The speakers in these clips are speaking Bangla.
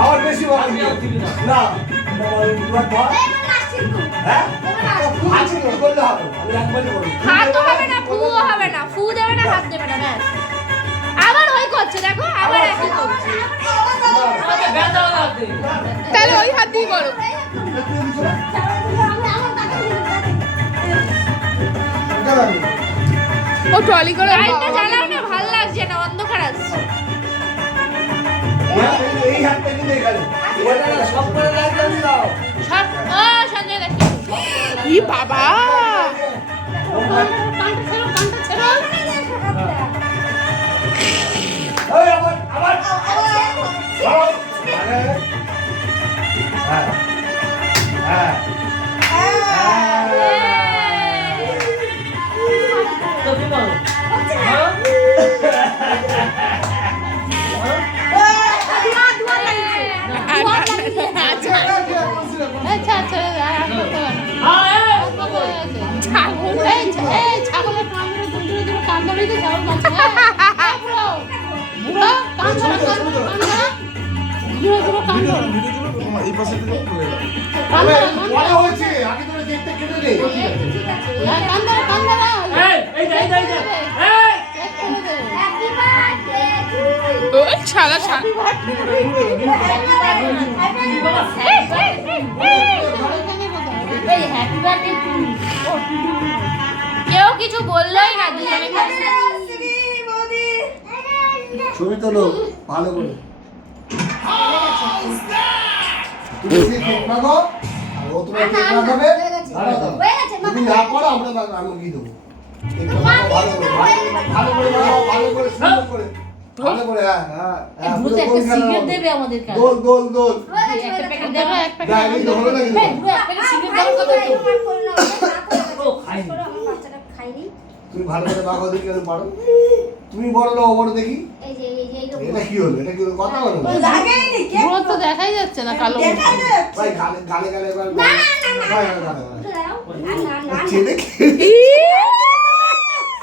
আমার বেশি না ফু দেবে না হাত দেবে না ব্যাস আবার ওই করছে দেখো আবার একই করছে তাহলে ওই হাত দিয়ে করো ও ট্রলি করে লাইটটা জ্বালাও না ভালো লাগছে না অন্ধকার আসছে এই হাতটা কিন্তু এখানে সব করে লাইট জ্বালিয়ে দাও। সব ও সঞ্জয় দেখি ই বাবা এই আবার হ্যাঁ তো কি বলো? আচ্ছা আচ্ছা আচ্ছা ছাগলের কামড়ে দুটো দুটো কামড়ে তো ছাগল বাঁচে বুড়ো কামড়ে দুটো কামড়ে এই পাশে বড় হয়েছে আগে তোরা দেখতে কেটে দে এই যা এই ওই ছাড়া ছাড়া কেউ কিছু বললোই না দুজনে ছবি তোলো ভালো করে তুমি কেক মাগো আর ও তোমার কেক মাগাবে তুমি না করো আমরা আমি কি দেবো ভালো করে ভালো করে সুন্দর করে ভালো করে হ্যাঁ দ্রুত একটা সিগারেট দেবে আমাদের কাছে দোল দোল দোল একটা প্যাকেট দেবো এক প্যাকেট যাই এই হলো না কিন্তু দ্রুত একটা সিগারেট দেওয়ার কথা তো ও খাইনি। তুমি ভালো করে মাগো দেখি আর পারো তুমি বড় না ও বড় দেখি এটা কি হলো কথা বলো পুরো তো দেখাই যাচ্ছে না কালো ভাই গালে গালে এবার ভাই ছেলে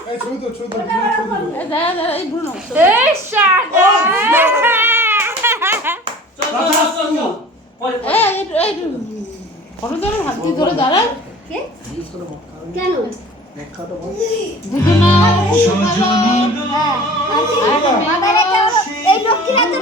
এই ছবি তো দাদা এই বুনো এই শাটা চল চল চল চল। পরে এই ফটো ধরে হাত দিয়ে ধরে দাঁড়া কেন দুজনা এই লক্ষ্মীরা তো